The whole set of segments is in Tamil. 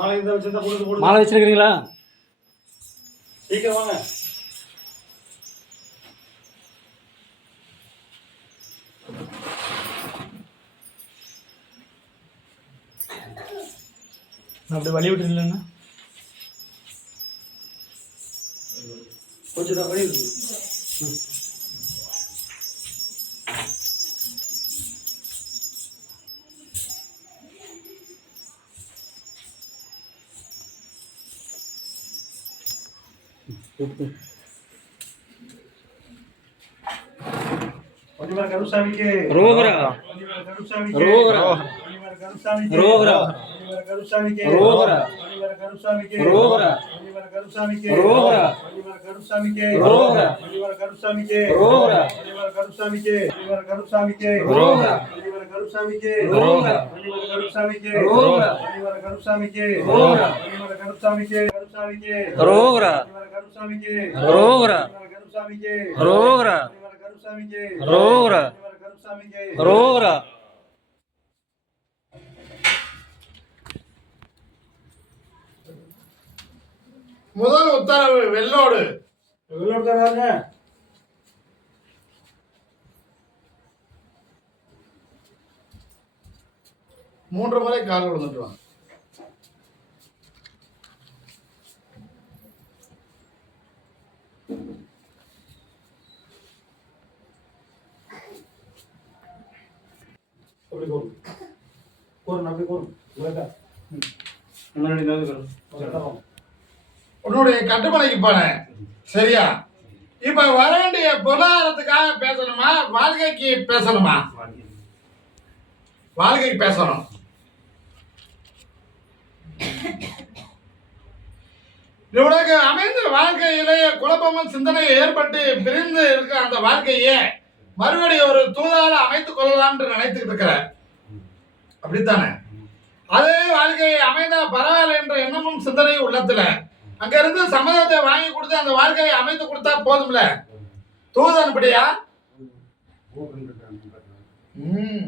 மாலை இருந்தா வச்சிருந்தா போட்டு போடுங்க மாலை வச்சிருக்கிறீங்களா? சீக்கிரம் வாங்க. அப்படி வழி விட்டுருந்தேன்னா கொஞ்சம் தான் வழி இருக்கு ரோகரா ஒளிவர் கருசாமிக்கு ரோகரா ஒளிவர் கருசாமிக்கு ரோகரா ஒளிவர் கருசாமிக்கு ரோகரா ஒளிவர் கருசாமிக்கு ரோகரா ஒளிவர் கருசாமிக்கு ரோகரா ஒளிவர் கருசாமிக்கு ரோகரா ஒளிவர் கருசாமிக்கு ரோகரா ஒளிவர் கருசாமிக்கு ஒளிவர் கருசாமிக்கு ரோகரா ஒளிவர் கருசாமிக்கு ரோகரா ஒளிவர் கருசாமிக்கு ரோகரா முதல் உத்தரவு வெள்ளோடு. வெள்ளோடு மூன்று முறை கால் விழுந்துட்டு அப்படி கோரும் கோரும் அப்படி கோரும் முன்னாடி உன்னுடைய கட்டுமனைக்கு போனேன். சரியா? இப்ப வர வேண்டிய பொருளாதாரத்துக்காக பேசணுமா? வாழ்க்கைக்கு பேசணுமா? வாழ்க்கைக்கு பேசணும். உனக்கு அமைந்த வாழ்க்கையிலேயே குழப்பமும் சிந்தனையும் ஏற்பட்டு பிரிந்து இருக்க அந்த வாழ்க்கையே மறுபடியும் ஒரு தூதால அமைத்துக் கொள்ளலாம் என்று நினைத்துக்கிட்டு இருக்கிற அப்படித்தானே? அதே வாழ்க்கையை அமைந்தா பரவாயில்ல என்ற எண்ணமும் சிந்தனையும் உள்ளத்துல அங்க இருந்து சம்மதத்தை வாங்கி கொடுத்து அந்த வாழ்க்கையை அமைத்து கொடுத்தா போதும்ல? தூதன் இப்படியா ம்.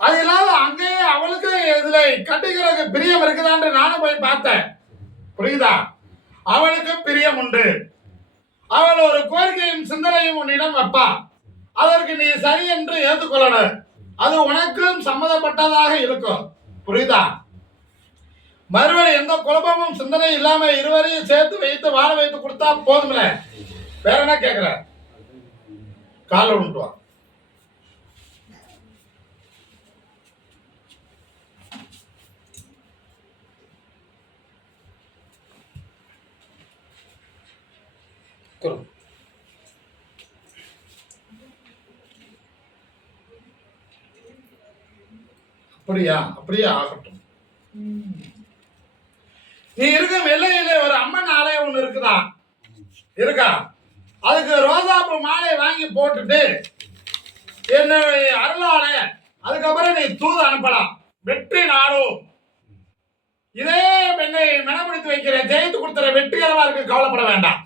அது இல்லாத அங்கேயே அவளுக்கு இதுல கட்டிக்கிறதுக்கு பிரியம் இருக்குதான்னு நானும் போய் பார்த்தேன். புரியுதா? அவளுக்கு பிரியம் உண்டு. அவள் ஒரு கோரிக்கையும் சிந்தனையும் உன்னிடம் வைப்பா. அதற்கு நீ சரி என்று ஏற்றுக்கொள்ளணும். அது உனக்கும் சம்மதப்பட்டதாக இருக்கும். புரியுதா? மறுபடி எந்த குழப்பமும் சிந்தனை இல்லாம இருவரையும் சேர்த்து வைத்து வாழ வைத்து கொடுத்தா போதும்ல? வேற என்ன கேக்குற? கால உண்டுவா வா. அப்படியா? அப்படியே ஆகட்டும். நீ இருக்கும் எல்லையில ஒரு அம்மன் ஆலயம் ஒண்ணு இருக்குதா? இருக்கா? அதுக்கு ரோசாப்பூ மாலை வாங்கி போட்டுட்டு என்னுடைய அருளால அதுக்கப்புறம் நீ தூது அனுப்பலாம். வெற்றி நாடும் இதே பெண்ணை மனப்படுத்தி வைக்கிற ஜெயித்து கொடுத்துற வெற்றிகரமா இருக்கு. கவலைப்பட வேண்டாம்.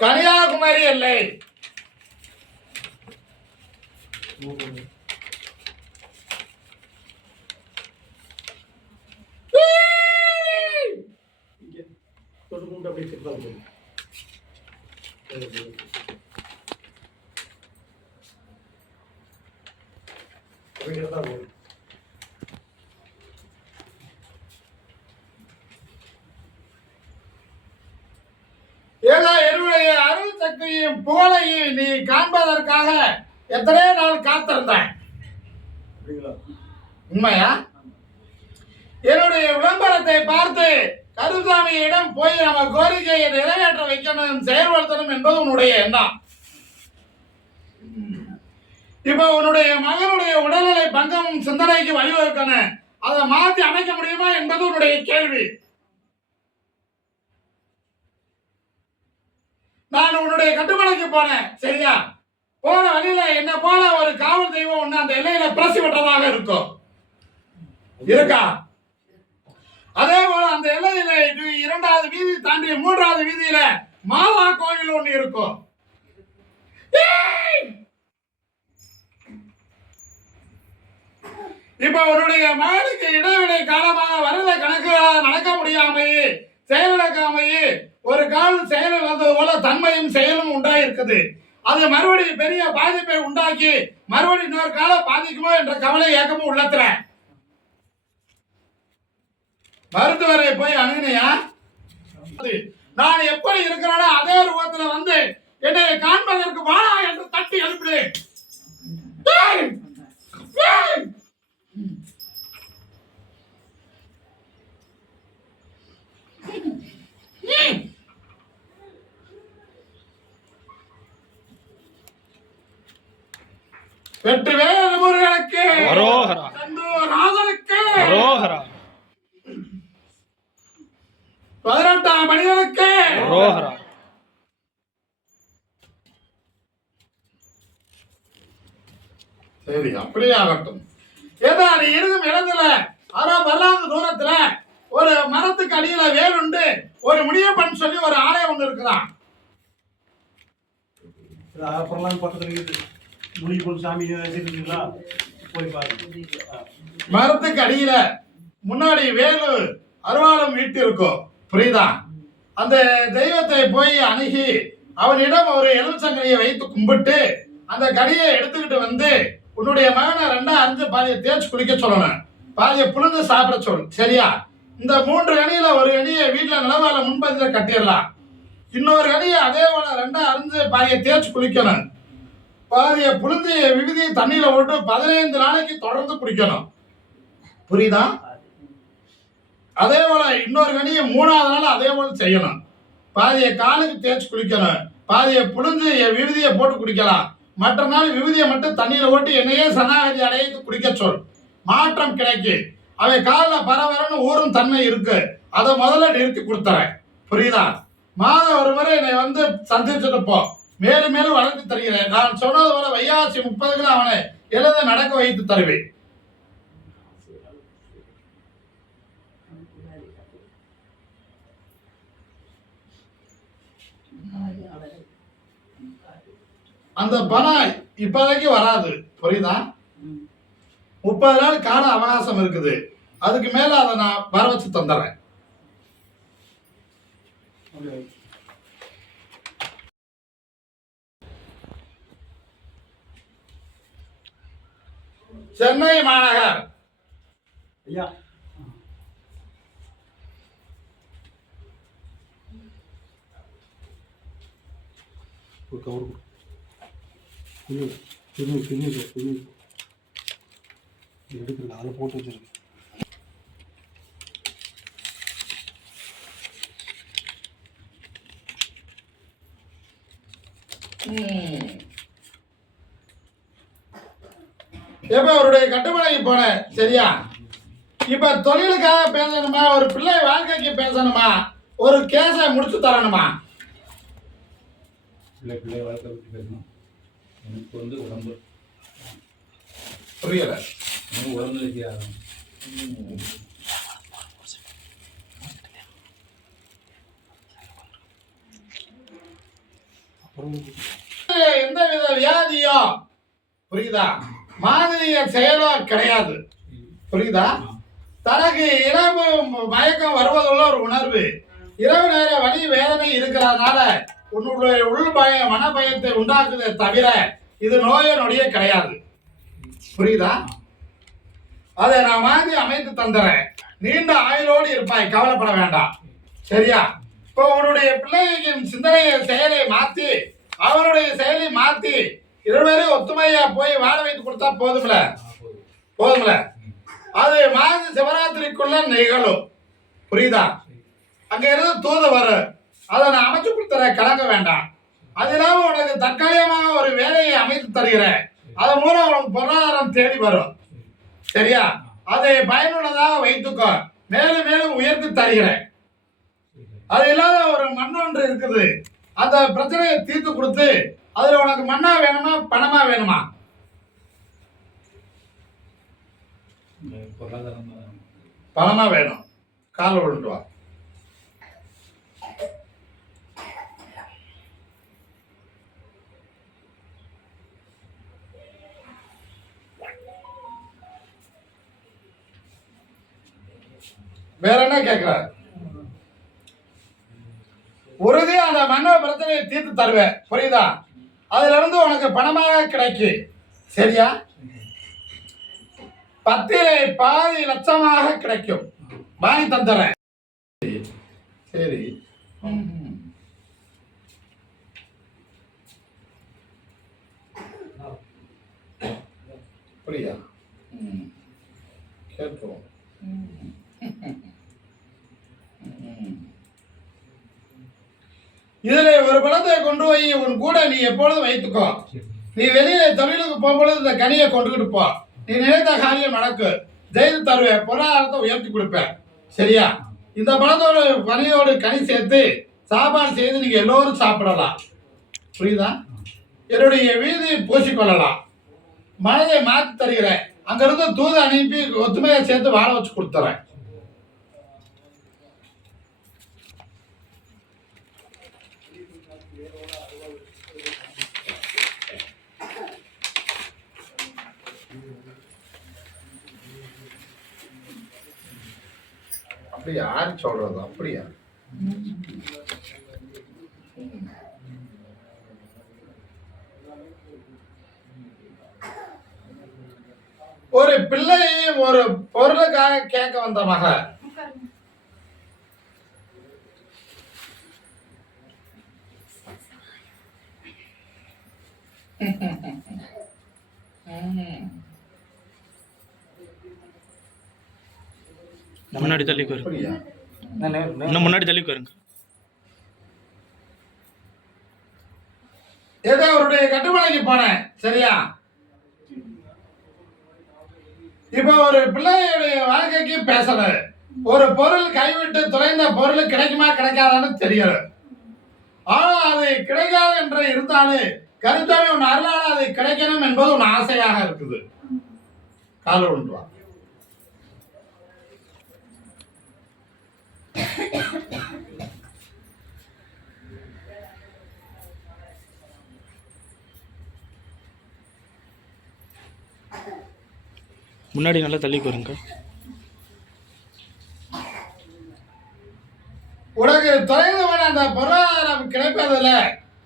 கன்னியாகுமரி எல்லை இங்க தொட்டு கும்பிட்டு அப்படியே திருப்பாங்க உண்மையா? என்னுடைய விளம்பரத்தை பார்த்து கருசாமியிடம் போய் நம்ம கோரிக்கையை நிறைவேற்ற வைக்கணும் செயல்படுத்தணும் என்பது உன்னுடைய எண்ணம். இப்ப உன்னுடைய மகனுடைய உடல்நிலை பங்கமும் சிந்தனைக்கு வழிவகுக்கணும் அதை மாற்றி அமைக்க முடியுமா என்பது உன்னுடைய கேள்வி. நான் உன்னுடைய கட்டுமலைக்கு போனேன் சரியா? போன வழியில என்ன போல ஒரு காவல் தெய்வம் ஒன்று அந்த எல்லையில பிரசி விட்டதாக இருக்கும். இருக்கா? அதே போல அந்த எல்லையில இரண்டாவது வீதி தாண்டி மூன்றாவது வீதியில மாதா கோயில் ஒண்ணு இருக்கும். இப்ப உன்னுடைய மகனுக்கு இடைவெளி காலமாக வருட கணக்குகளால் நடக்க முடியாமையே செயலிழக்காமையே ஒரு கால் செயல் இழந்தது போல தன்மையும் செயலும் உண்டாயிருக்குது. அது மறுபடியும் பெரிய பாதிப்பை உண்டாக்கி மறுபடியும் இன்னொரு கால பாதிக்குமோ என்ற கவலை ஏக்கமும் உள்ளத்துல. மருத்துவரை போய் அணுகுனியா? நான் எப்படி இருக்கிறேனோ அதே ரூபத்துல வந்து என்னை காண்பதற்கு வாடா என்று தட்டி எழுப்பிடு! வெற்றி வேறு முருகனுக்கு. ராஜனுக்கு ரோஹரா பதினெட்டாம் மனிதனுக்கு சரி அப்படியே ஆகட்டும். ஏதா நீ இருக்கும் இடத்துல அரை பல்லாந்து தூரத்துல ஒரு மரத்துக்கு அடியில வேலுண்டு ஒரு முடியப்பன் சொல்லி ஒரு ஆலயம் ஒன்று இருக்குதான். அப்புறம்லாம் பக்கத்தில் இருக்குது. முனி பொண்ணு சாமி வச்சிருக்கீங்களா? போய் பாருங்க. மரத்துக்கு அடியில முன்னாடி வேலு அருவாளம் வீட்டு இருக்கும். புரியுதா? அந்த தெய்வத்தை போய் அணுகி அவனிடம் ஒரு எலுமிச்சங்கனியை வைத்து கும்பிட்டு அந்த கடியை எடுத்துக்கிட்டு வந்து உன்னுடைய மகனை ரெண்டா அஞ்சு பாதியை தேய்ச்சி குளிக்க சொல்லணும். பாதியை புழுந்து சாப்பிட சொல் சரியா? இந்த மூன்று கனியில ஒரு கனியை வீட்டில் நிலவால முன்பதில கட்டிடலாம். இன்னொரு கனியை அதே போல ரெண்டா அரிஞ்சு பாதியை தேய்ச்சி குளிக்கணும். பாதியை புழுந்து விடுதி தண்ணியில போட்டு பதினைந்து நாளைக்கு தொடர்ந்து குடிக்கணும். புரியுதா? அதே போல இன்னொரு கனியை மூணாவது நாள் அதே போல செய்யணும். பாதியை காலுக்கு தேய்ச்சி குளிக்கணும். பாதியை புழிஞ்சு விபூதியை போட்டு குடிக்கலாம். மற்ற நாள் விடுதியை மட்டும் தண்ணியில் ஓட்டி என்னையே சனாகதி அடையத்து குடிக்க சொல். மாற்றம் கிடைக்கு. அவை காலில் பரவரன்னு ஊறும் தன்மை இருக்கு. அதை முதல்ல நிறுத்தி கொடுத்துறேன். புரியுதா? மாதம் ஒரு முறை என்னை வந்து சந்திச்சுட்டு போ. மேலும் மேலும் வளர்த்து தருகிறேன். நான் சொன்னது போல வையாசி முப்பதுகளை அவனை எழுத நடக்க வைத்து தருவேன். அந்த பணம் இப்போதைக்கு வராது. புரியுதா? முப்பது நாள் கால அவகாசம் இருக்குது. அதுக்கு மேல அதை நான் வர வச்சு தந்துடுறேன். சென்னை மாநகர். ஐயா. ஒரு கவர் புரியுது புரியுது புரியுது புரியுது எடுக்கல அதில் போட்டு வச்சிருக்கு எப்ப அவருடைய கட்டுமனைக்கு போனேன் சரியா? இப்ப தொழிலுக்காக பேசணுமா? ஒரு பிள்ளை வாழ்க்கைக்கு பேசணுமா? ஒரு கேஸை முடிச்சு தரணுமா? பிள்ளை பிள்ளை பற்றி பேசணும். எனக்கு வந்து உடம்பு புரியல. எனக்கு உடம்புக்கு எந்த வித வியாதியோ புரியுதா? மாதிரிய செயலோ கிடையாது. புரியுதா? தனக்கு இரவு மயக்கம் வருவதுள்ள ஒரு உணர்வு. இரவு நேர வலி வேதனை இருக்கிறதுனால உன்னுடைய உள் பய மன பயத்தை உண்டாக்குதே தவிர இது நோய நொடியே கிடையாது. புரியுதா? அதை நான் வாங்கி அமைத்து தந்துறேன். நீண்ட ஆயுளோடு இருப்பாய் கவலைப்பட வேண்டாம். சரியா? இப்போ உன்னுடைய பிள்ளையின் சிந்தனையை செயலை மாத்தி அவருடைய செயலை மாத்தி இருவரையும் ஒத்துமையா போய் வாழ வைத்து கொடுத்தா போதும்ல? போதும்ல? அது மாத சிவராத்திரிக்குள்ள நிகழும். புரியுதா? அங்க இருந்து தூது வரும். அதை நான் அமைச்சு கொடுத்துறேன். கலங்க வேண்டாம். அது இல்லாம உனக்கு தற்காலிகமாக ஒரு வேலையை அமைத்து தருகிறேன். அதன் மூலம் உனக்கு பொருளாதாரம் தேடி வரும். சரியா? அதை பயனுள்ளதாக வைத்துக்கோ. மேலும் மேலும் உயர்த்தி தருகிறேன். அது இல்லாத ஒரு மண் ஒன்று இருக்குது. அந்த பிரச்சனையை தீர்த்து கொடுத்து அதுல உனக்கு மண்ணா வேணுமா பணமா வேணுமா? பணமா வேணும். காலை விழுந்து வா வேற என்ன கேட்கிற உறுதியாக அந்த மன்ன பிரச்சனையை தீர்த்து தருவேன். புரியுதா? அதுல இருந்து உனக்கு பணமாக கிடைக்கு சரியா? பத்திலே பாதி லட்சமாக கிடைக்கும். வாங்கி தந்துடுறேன். சரி. புரியா அப்படியா கேட்போம். இதுல ஒரு பழத்தை கொண்டு போய் உன் கூட நீ எப்பொழுதும் வைத்துக்கோ. நீ வெளியில தொழிலுக்கு போகும்பொழுது இந்த கனியை கொண்டுகிட்டு போ. நீ நினைத்த காரியம் நடக்கு. ஜெயித்து தருவேன் பொருளாதாரத்தை உயர்த்தி கொடுப்பேன். சரியா? இந்த பழத்தோட பணியோடு கனி சேர்த்து சாப்பாடு செய்து நீங்க எல்லோரும் சாப்பிடலாம். புரியுதா? என்னுடைய வீதியை பூசிக்கொள்ளலாம். மனதை மாற்றி தருகிறேன். அங்கிருந்து தூது அனுப்பி ஒத்துமையை சேர்த்து வாழ வச்சு கொடுத்துறேன். யார் சொல்றது? அப்படியா? ஒரு பிள்ளை ஒரு பொருளுக்காக கேட்க வந்த மக முன்னாடி தள்ளி நே- இன்னும் முன்னாடி தள்ளி உட்காருங்க ஏதோ அவருடைய கட்டுமலைக்கு போனேன். சரியா? இப்போ ஒரு பிள்ளையுடைய வாழ்க்கைக்கு பேசல ஒரு பொருள் கைவிட்டு தொலைந்த பொருள் கிடைக்குமா கிடைக்காதான்னு தெரியல ஆனா அது கிடைக்காது என்று இருந்தாலும் கருத்தாவே உன் அருளால அது கிடைக்கணும் என்பது உன் ஆசையாக இருக்குது. கால ஒன்று முன்னாடி நல்லா தள்ளி உட்காருங்க உனக்கு தொலைந்தவன் அந்த பொருளாதாரம் கிடைப்பதில்ல.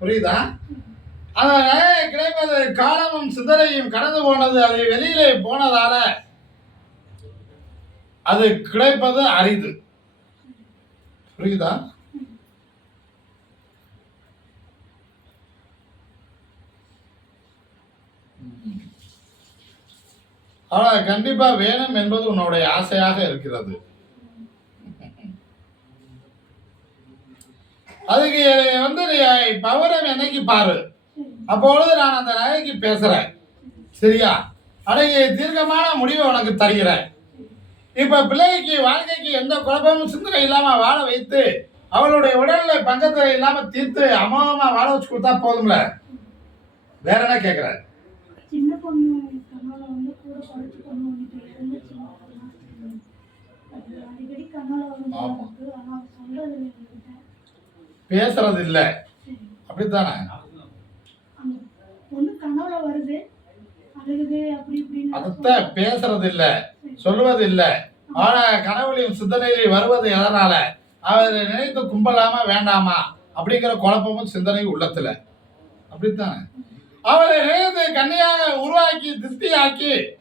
புரியுதா? அந்த கிடைப்பது காலமும் சிதறையும் கடந்து போனது அது வெளியிலே போனதால அது கிடைப்பது அரிது. புரியுதா? ஆனால் கண்டிப்பா வேணும் என்பது உன்னுடைய ஆசையாக இருக்கிறது. அதுக்கு வந்து நீ பவரம் என்னைக்கு பாரு. அப்பொழுது நான் அந்த நகைக்கு பேசுறேன். சரியா? அடைய தீர்க்கமான முடிவை உனக்கு தருகிறேன். இப்ப பிள்ளைக்கு வாழ்க்கைக்கு எந்த குழப்பமும் சிந்தனை இல்லாம வாழ வைத்து அவளுடைய உடல்ல பங்கத்தை இல்லாம தீர்த்து அமோகமா வாழ வச்சு கொடுத்தா போதும்ல? வேற என்ன கேக்குற? சின்ன பொண்ணு கனவுல வந்து கூட படிச்சு பொண்ணு வந்துட்டு இருந்துச்சு அது அடிக்கடி கனவுல வந்து ஆமா. இருக்கு ஆனா அவ சொல்றது என்கிட்ட பேசுறது இல்ல. அப்படித்தானே? அதத்தான் பேசுறது இல்ல. சொல்லுவது ஆனால் ஆனா கனவுலையும் சிந்தனையிலையும் வருவது எதனால? அவரை நினைத்து கும்பலாமா வேண்டாமா? அப்படிங்கிற குழப்பமும் சிந்தனையும் உள்ளத்துல. அப்படித்தானே? அவரை நினைத்து கண்ணியாக உருவாக்கி திருப்தியாக்கி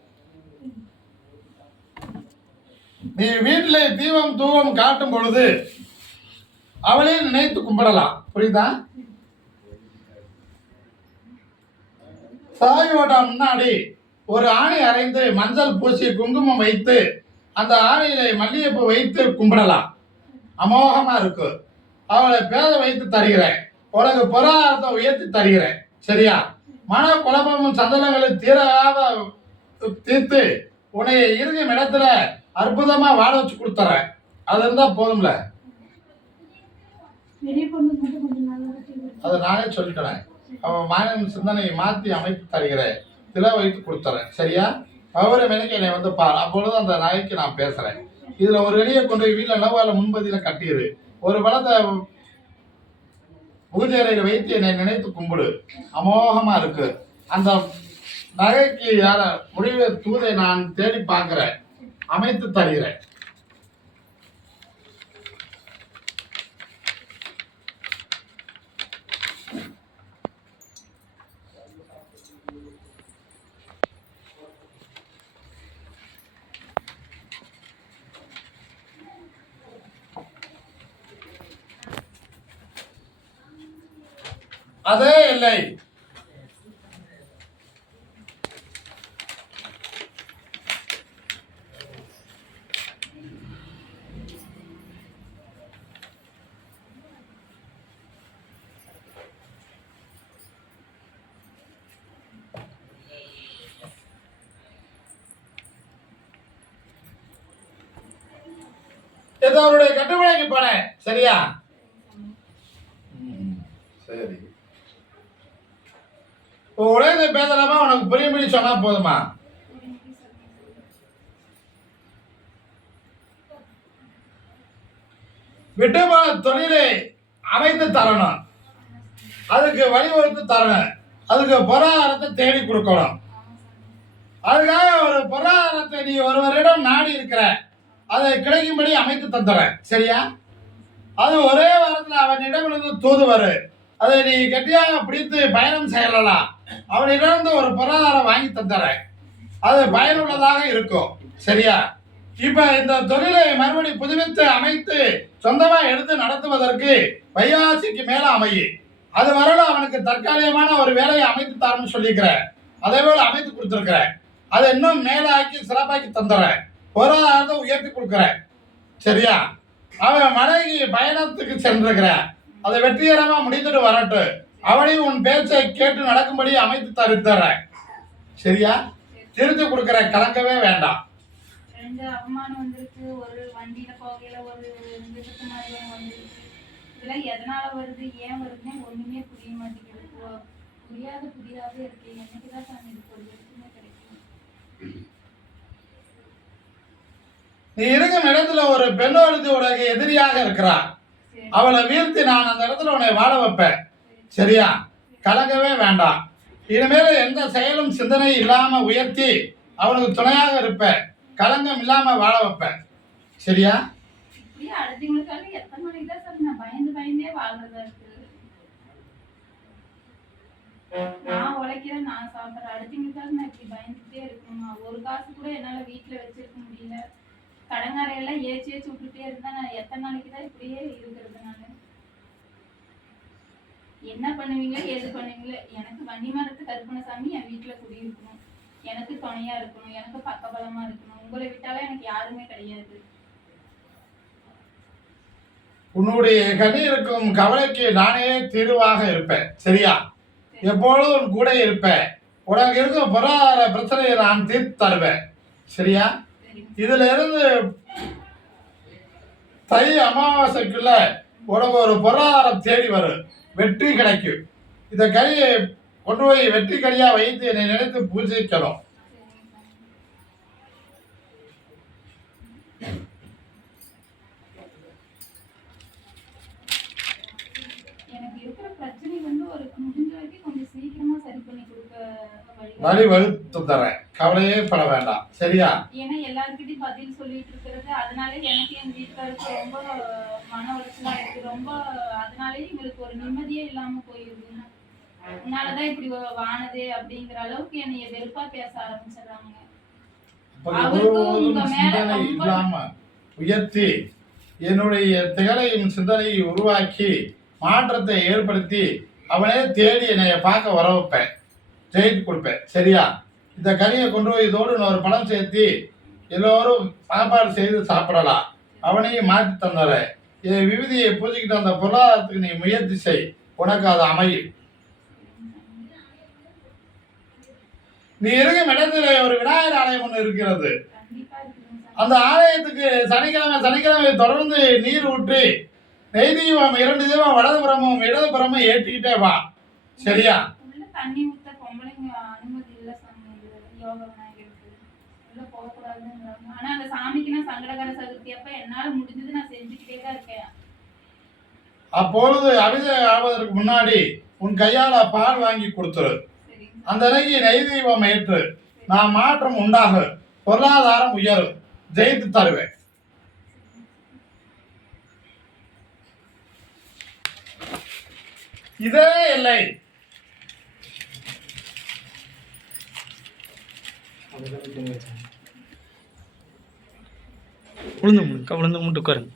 நீ வீட்டில் தீபம் தூவம் காட்டும் பொழுது அவளையும் நினைத்து கும்பிடலாம். புரியுதா? சாமி ஓட்டம் முன்னாடி ஒரு ஆணி அரைந்து மஞ்சள் பூசி குங்குமம் வைத்து அந்த ஆணியில மல்லிகைப்பூ வைத்து கும்பிடலாம். அமோகமா இருக்கு. அவளை பேத வைத்து தருகிறேன். உனக்கு பொருளாதாரத்தை உயர்த்தி தருகிறேன். சரியா? மன குழப்பமும் சந்தனங்களும் தீராத தீர்த்து உன்னை இருக்கும் இடத்துல அற்புதமா வாழ வச்சு கொடுத்துறேன். அது இருந்தா போதும்ல. அதை நானே சொல்லிட்டேன். அவன் மாநில சிந்தனையை மாற்றி அமைத்து தருகிறேன். இதில் வைத்து கொடுத்துறேன். சரியா? அவரை மெனக்கு என்னை வந்து பார் அப்பொழுது அந்த நாய்க்கு நான் பேசுறேன். இதுல ஒரு வெளியே கொண்டு போய் வீட்டுல நவால முன்பதியில கட்டிடு ஒரு பழத்தை பூஜைறையில வைத்து என்னை நினைத்து கும்பிடு. அமோகமா இருக்கு. அந்த நகைக்கு யார முடிவு தூதை நான் தேடி பார்க்கிறேன். அமைத்து தருகிறேன். அதே எல்லை. இது அவருடைய கட்டுமலைக்கு போனேன். சரியா ம், சரி ஒரே இந்த பேசலாமா உனக்கு புரியும்படி சொன்னா போதுமா? விட்டுமான தொழிலை அமைத்து தரணும். அதுக்கு வழிவகுத்து தரணும். அதுக்கு பொருளாதாரத்தை தேடி கொடுக்கணும். அதுக்காக ஒரு பொருளாதாரத்தை நீ ஒருவரிடம் நாடி இருக்கிற அதை கிடைக்கும்படி அமைத்து தந்துடுறேன். சரியா? அது ஒரே வாரத்தில் அவனிடமிருந்து தூது வரும் அதை நீ கட்டியாக பிடித்து பயணம் செய்யலாம் அவனிடமிருந்து ஒரு பொருளாதாரம் வாங்கி தந்துறேன் அது பயனுள்ளதாக இருக்கும். சரியா? இப்ப இந்த தொழிலை மறுபடி புதுப்பித்து அமைத்து சொந்தமா எடுத்து நடத்துவதற்கு வையாசிக்கு மேல அமையும் அது வரல அவனுக்கு தற்காலிகமான ஒரு வேலையை அமைத்து தரணும்னு சொல்லியிருக்கிறேன் அதே போல அமைத்து கொடுத்துருக்கிறேன். அதை இன்னும் மேலாக்கி சிறப்பாக்கி தந்துடுறேன். பொருளாதாரத்தை உயர்த்தி கொடுக்குறேன். சரியா? அவன் மனைவி பயணத்துக்கு சென்றிருக்கிறேன். அதை வெற்றிகரமா முடித்துட்டு வரட்டும் அவனையும் உன் பேச்சை கேட்டு நடக்கும்படி அமைத்து தருத்தர்றேன் சரியா? திருத்தி கொடுக்குற கலக்கவே வேண்டாம். நீ இருக்கும் இடத்துல ஒரு பெண்ணொழுது உனக்கு எதிரியாக இருக்கிறார். சரி அவளை வீழ்த்தி நான் அந்த இடத்துல உன்னை வாழ வைப்பேன். சரியா? கலங்கவே வேண்டாம். இனிமேல் எந்த செயலும் சிந்தனை இல்லாம உயர்த்தி அவளுக்கு துணையாக இருப்பேன். கலங்கம் இல்லாம வாழ வைப்பேன். சரியா? நான் நான் உழைக்கிறேன் நான் சாப்பிட்றேன். அடுத்தவங்களுக்காக நான் இப்படி பயந்துட்டே இருக்கணுமா? ஒரு காசு கூட என்னால வீட்டுல வச்சிருக்க முடியல. கடங்காரையெல்லாம் ஏச்சு ஏச்சு விட்டுட்டே இருந்தா நான் எத்தனை நாளைக்கு தான் இப்படியே இருக்கிறது நான்? என்ன பண்ணுவீங்களோ ஏது பண்ணுவீங்களோ எனக்கு வன்னிமரத்து கருப்பணசாமி என் வீட்டுல குடியிருக்கணும். எனக்கு துணையா இருக்கணும். எனக்கு பக்கபலமா இருக்கணும். உங்களை விட்டாலே எனக்கு யாருமே கிடையாது. உன்னுடைய கனி இருக்கும் கவலைக்கு நானே தீர்வாக இருப்பேன். சரியா? எப்பொழுதும் உன் கூட இருப்பேன். உனக்கு இருக்கும் பொருளாதார பிரச்சனையை நான் தீர்த்து தருவேன். சரியா? இதுல இருந்து தை அமாவாசைக்குள்ள உனக்கு ஒரு பொருளாதாரம் தேடி வரும். வெற்றி கிடைக்கும். இந்த கறியை கொண்டு போய் வெற்றி கனியா வைத்து என்னை நினைத்து பூஜிக்கணும். எனக்கு இருக்கிற பிரச்சனை வந்து ஒரு முடிஞ்ச வரைக்கும் கொஞ்சம் சீக்கிரமா சரி பண்ணி கொடுக்க வழி வழி வகுத்து தரேன். கவலையே பட வேண்டாம். சரியா? ஏன்னா எல்லாருக்கிட்டையும் பதில் சொல்லிட்டு இருக்கிறது. அதனால எனக்கு என் வீட்டுக்காருக்கு ரொம்ப மன உளைச்சலா இருக்கு. ரொம்ப அதனாலே எங்களுக்கு ஒரு நிம்மதியே இல்லாம போயிருது. உன்னாலதான் இப்படி வ- வானதே அப்படிங்கிற அளவுக்கு என்னைய வெறுப்பா பேச ஆரம்பிச்சிடுறாங்க. அப்படி அவருக்கும் ஒருவரும் உங்க மேல சிந்தனை ரொம்ப- இல்லாம உயர்த்தி என்னுடைய திகழையும் சிந்தனையை உருவாக்கி மாற்றத்தை ஏற்படுத்தி அவனே தேடி என்னை பார்க்க வர வைப்பேன். செய்து கொடுப்பேன். சரியா? இந்த கனியை கொண்டு போய் இதோடு இன்னொரு பழம் சேர்த்து எல்லோரும் சாப்பாடு செய்து சாப்பிடலாம். அவனையும் மாற்றி தந்துடுறேன் என் விவிதியை பூஜைக்கிட்டு அந்த பொருளாதாரத்துக்கு நீ முயற்சி செய். உனக்கு அது அமையும். நீ இருக்கும் இடத்துல ஒரு விநாயகர் ஆலயம் ஒன்று இருக்கிறது. அந்த ஆலயத்துக்கு சனிக்கிழமை சனிக்கிழமை தொடர்ந்து நீர் ஊற்றி நெய் தீபம் இரண்டு தீபம் வலதுபுறமும் இடதுபுறமும் ஏற்றிக்கிட்டே வா. சரியா உள்ள தண்ணி ஊத்த பொம்பளைங்க அனுமதி இல்ல சாமி இது யோக விநாயகருக்கு உள்ள போகக்கூடாதுங்கிறாங்க ஆனா அந்த சாமிக்கு நான் சங்கடகர சதுர்த்தி. அப்ப என்னால முடிஞ்சது நான் செஞ்சுக்கிட்டே தான் இருக்கேன். அப்பொழுது அபிதை ஆவதற்கு முன்னாடி உன் கையால பால் வாங்கி கொடுத்துரு. அந்த அன்னைக்கு நெய் தீபம் ஏற்று நான் மாற்றம் உண்டாக பொருளாதாரம் உயரும். ஜெயித்து தருவேன். இதே இல்லை உளுந்து முடுங்கக்கா உளுந்து முட்டு உட்காருங்க.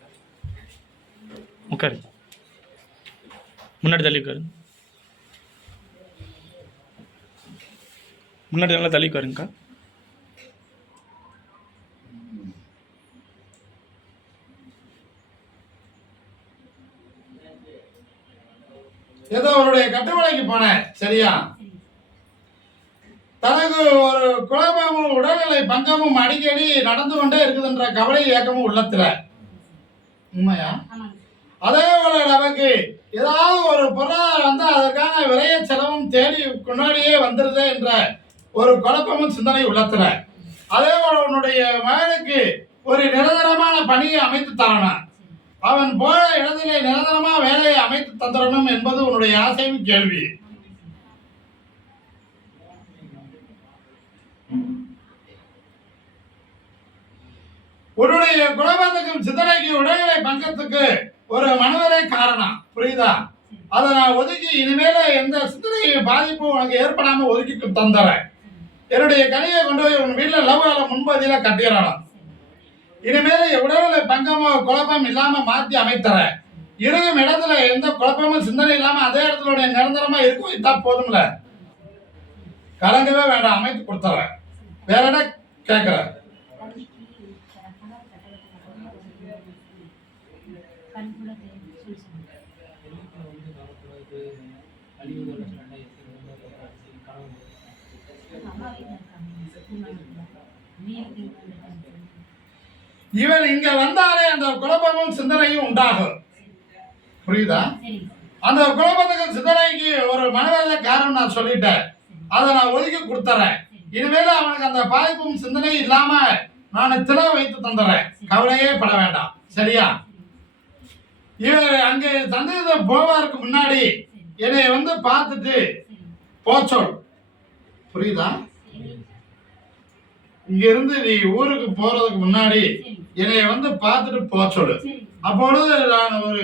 உட்காருங்க. முன்னாடி தள்ளி உட்காருங்க. முன்னாடி நல்லா தள்ளி உட்காருங்கக்கா. ஏதோ அவருடைய கட்டுமலைக்கு போனேன் சரியா? தனக்கு ஒரு குழப்பமும் உடல்நிலை பங்கமும் அடிக்கடி நடந்து கொண்டே இருக்குதுன்ற கவலை ஏக்கமும் உள்ளத்துல. உண்மையா? அதே போல நமக்கு ஏதாவது ஒரு பொருளாதாரம் வந்து அதற்கான விரைய செலவும் தேடி முன்னாடியே வந்துருது என்ற ஒரு குழப்பமும் சிந்தனை உள்ளத்துல. அதே போல உன்னுடைய மகனுக்கு ஒரு நிரந்தரமான பணியை அமைத்து தரணும். அவன் போன இடத்திலே நிரந்தரமா வேலையை அமைத்து தந்துடணும் என்பது உன்னுடைய ஆசையும் கேள்வி. உன்னுடைய குழப்பத்துக்கும் சிந்தனைக்கு உடல்நிலை பங்கத்துக்கு ஒரு மனவரை காரணம். புரியுதா? அதை நான் ஒதுக்கி இனிமேல எந்த சிந்தனை பாதிப்பும் உனக்கு ஏற்படாம ஒதுக்கி தந்துறேன். என்னுடைய கனியை கொண்டு போய் உன் வீட்டில் லவ் ஆல முன்பதியில கட்டிடணும். இனிமேல உடல்நிலை பங்கமோ குழப்பம் இல்லாம மாத்தி அமைத்தரேன் இருக்கும் இடத்துல எந்த குழப்பமும் சிந்தனை இல்லாம அதே இடத்துல உடைய நிரந்தரமா இருக்கும். இதா போதும்ல. கலங்கவே வேண்டாம் அமைத்து கொடுத்துறேன். வேற என்ன கேட்கிறேன் இவன் இங்க வந்தாலே அந்த குழப்பமும் சிந்தனையும் உண்டாகும். புரியுதா? அந்த குழப்பத்துக்கு சிந்தனைக்கு ஒரு மனவேத காரணம் நான் சொல்லிட்டேன். அதை நான் ஒதுக்கி கொடுத்துறேன். இனிமேல அவனுக்கு அந்த பாதிப்பும் சிந்தனையும் இல்லாம நான் தில வைத்து தந்துடுறேன் கவலையே பட வேண்டாம். சரியா? இவர் அங்கே சந்தேகம் போவாருக்கு முன்னாடி என்னை வந்து பார்த்துட்டு போச்சொல் புரியுதா? இங்க இருந்து நீ ஊருக்கு போறதுக்கு முன்னாடி என்னை வந்து பார்த்துட்டு போக சொல்லு. அப்பொழுது நான் ஒரு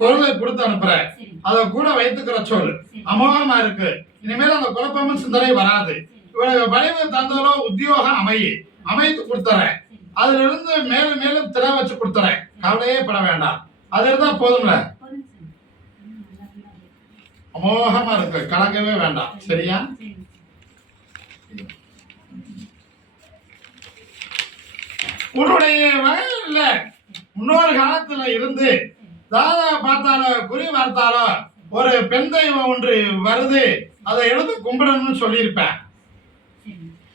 பொருளை கொடுத்து அனுப்புறேன். அதை கூட வைத்துக்கிற சொல் அமோகமா இருக்கு. இனிமேல் அந்த குழப்பமும் சிந்தனை வராது. இவனுக்கு பணிவு தந்தாலோ உத்தியோகம் அமையு அமைத்து கொடுத்துறேன். அதுல இருந்து மேலும் மேலும் திற வச்சு கொடுத்துறேன். கவலையே பட வேண்டாம். அது இருந்தா போதும்ல? அமோகமா இருக்கு. கலங்கவே வேண்டாம். சரியா? உன்னுடைய வயலில் முன்னோர் காலத்துல இருந்து தாதா பார்த்தாலோ குறி பார்த்தாலோ ஒரு பெண் தெய்வம் ஒன்று வருது அதை எடுத்து கும்பிடணும்னு சொல்லியிருப்பேன்.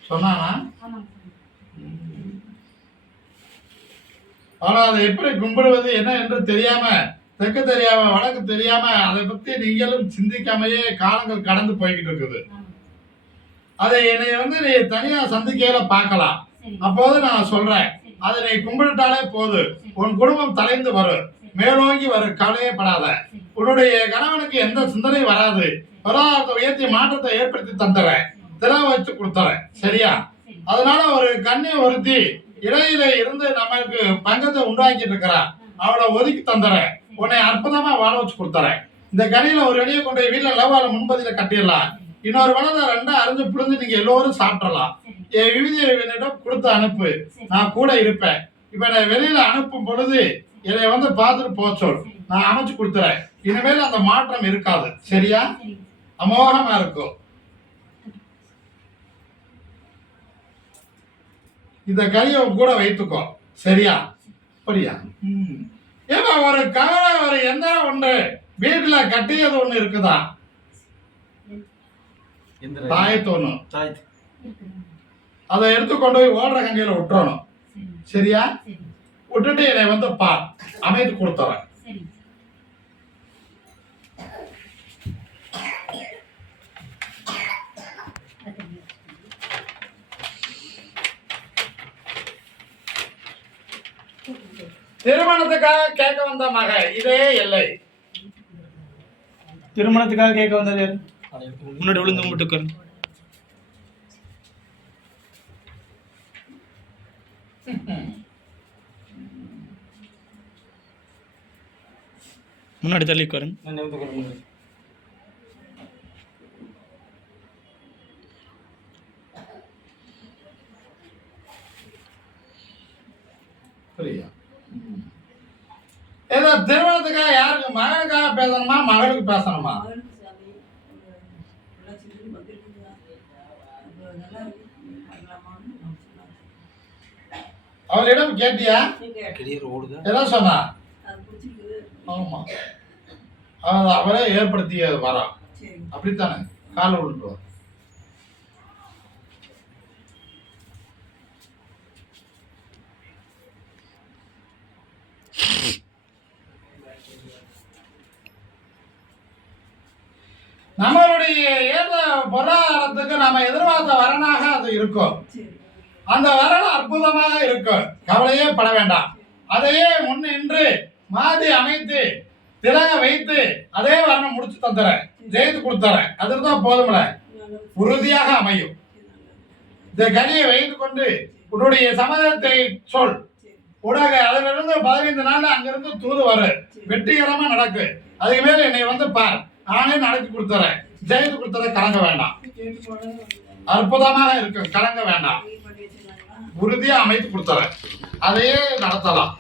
சொன்னானா? ஆனா அதை எப்படி கும்பிடுவது என்ன என்று தெரியாம தெற்கு தெரியாம வடக்கு தெரியாம அதை பத்தி நீங்களும் சிந்திக்காமயே காலங்கள் கடந்து போய்கிட்டு இருக்குது. அதை என்னை வந்து நீ தனியா சந்திக்கையில பார்க்கலாம். அப்போது நான் சொல்றேன். அதை நீ கும்பிட்டுட்டாலே போது. உன் குடும்பம் தலைந்து வரும் மேலோங்கி வரும் கவலையப்படாத. உன்னுடைய கணவனுக்கு எந்த சிந்தனையும் வராது. பொருளாதாரத்தை உயர்த்தி மாற்றத்தை ஏற்படுத்தி தந்துறேன். திற வச்சு கொடுத்துறேன். சரியா? அதனால ஒரு கண்ணை ஒருத்தி இடையில இருந்து நமக்கு பங்கத்தை உண்டாக்கிட்டு இருக்கிறான் அவளை ஒதுக்கி தந்துறேன். உன்னை அற்புதமா வாழ வச்சு கொடுத்துறேன். இந்த கனியில ஒரு வெளியே கொண்டு போய் வீட்டுல லவ்வால முன்பதில கட்டிடலாம். இன்னொரு வளத்தை ரெண்டா அரைஞ்சு புரிஞ்சு நீங்க எல்லோரும் சாப்பிடலாம். என் விவிதி என்னிடம் கொடுத்து அனுப்பு. நான் கூட இருப்பேன். இப்ப என்னை வெளியில அனுப்பும் பொழுது என்னை வந்து பார்த்துட்டு போக சொல். நான் அமைச்சு கொடுத்துறேன். இனிமேல் அந்த மாற்றம் இருக்காது. சரியா? அமோகமா இருக்கும். இந்த கறியை கூட வைத்துக்கோ. சரியா? அப்படியா. ஏமா ஒரு கவலை ஒரு எந்த ஒன்று வீட்டுல கட்டியது ஒண்ணு இருக்குதா? தாயத்து ஒண்ணு அதை எடுத்து கொண்டு போய் ஓடுற கங்கையில விட்டுறணும். சரியா? விட்டுட்டு என்னை வந்து பார் அமைத்து கொடுத்துறேன். திருமணத்துக்காக கேட்க வந்த மக இதே எல்லை. திருமணத்துக்காக கேட்க வந்தது? முன்னாடி விழுந்து கும்பிட்டு உட்காருங்க முன்னாடி தள்ளி உட்காருங்க. ஏதோ திருமணத்துக்காக யாருக்கு மகனுக்காக பேசணுமா மகளுக்கு பேசணுமா? அவளிடம் கேட்டியா? என்ன சொன்னா? ஆமா. அது அவரே ஏற்படுத்திய வரா அப்படித்தானே? காலை விழுந்து வா. நம்மளுடைய ஏத பொருளாதாரத்துக்கு நம்ம எதிர்பார்த்த வரனாக அது இருக்கும். அந்த வரன் அற்புதமாக இருக்கும். கவலையே பட வேண்டாம். அதையே முன்னின்று மாதி அமைத்து திலக வைத்து அதே வரணம் முடிச்சு தந்துறேன். ஜெயித்து கொடுத்துறேன். அதுதான் போதுமில்ல உறுதியாக அமையும். இந்த கனியை வைத்து கொண்டு உன்னுடைய சமதத்தை சொல். உடக அதிலிருந்து பதினைந்து நாள் அங்கிருந்து தூது வரும் வெற்றிகரமா நடக்கு. அதுக்கு மேல என்னை வந்து பார். நானே நடத்தி கொடுத்துறேன். ஜெயித்து கொடுத்துறேன் கலங்க வேண்டாம். அற்புதமாக இருக்கும். கலங்க வேண்டாம். உறுதியாக அமைத்து கொடுத்தாரு அதையே நடத்தலாம்.